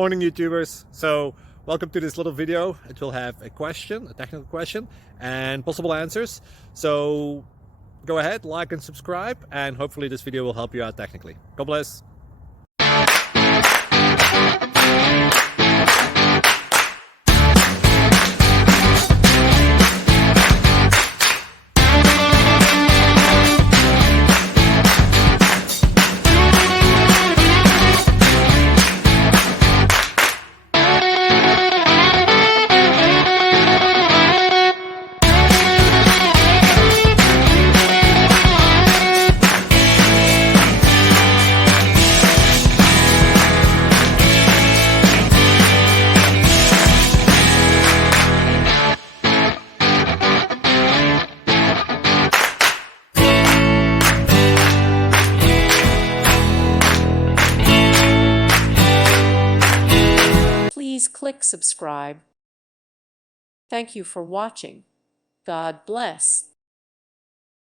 Morning YouTubers. So welcome to this little video. It will have a question, a technical question, and possible answers. So go ahead, like and subscribe, and hopefully this video will help you out technically. God bless. Please click subscribe. Thank you for watching. God bless.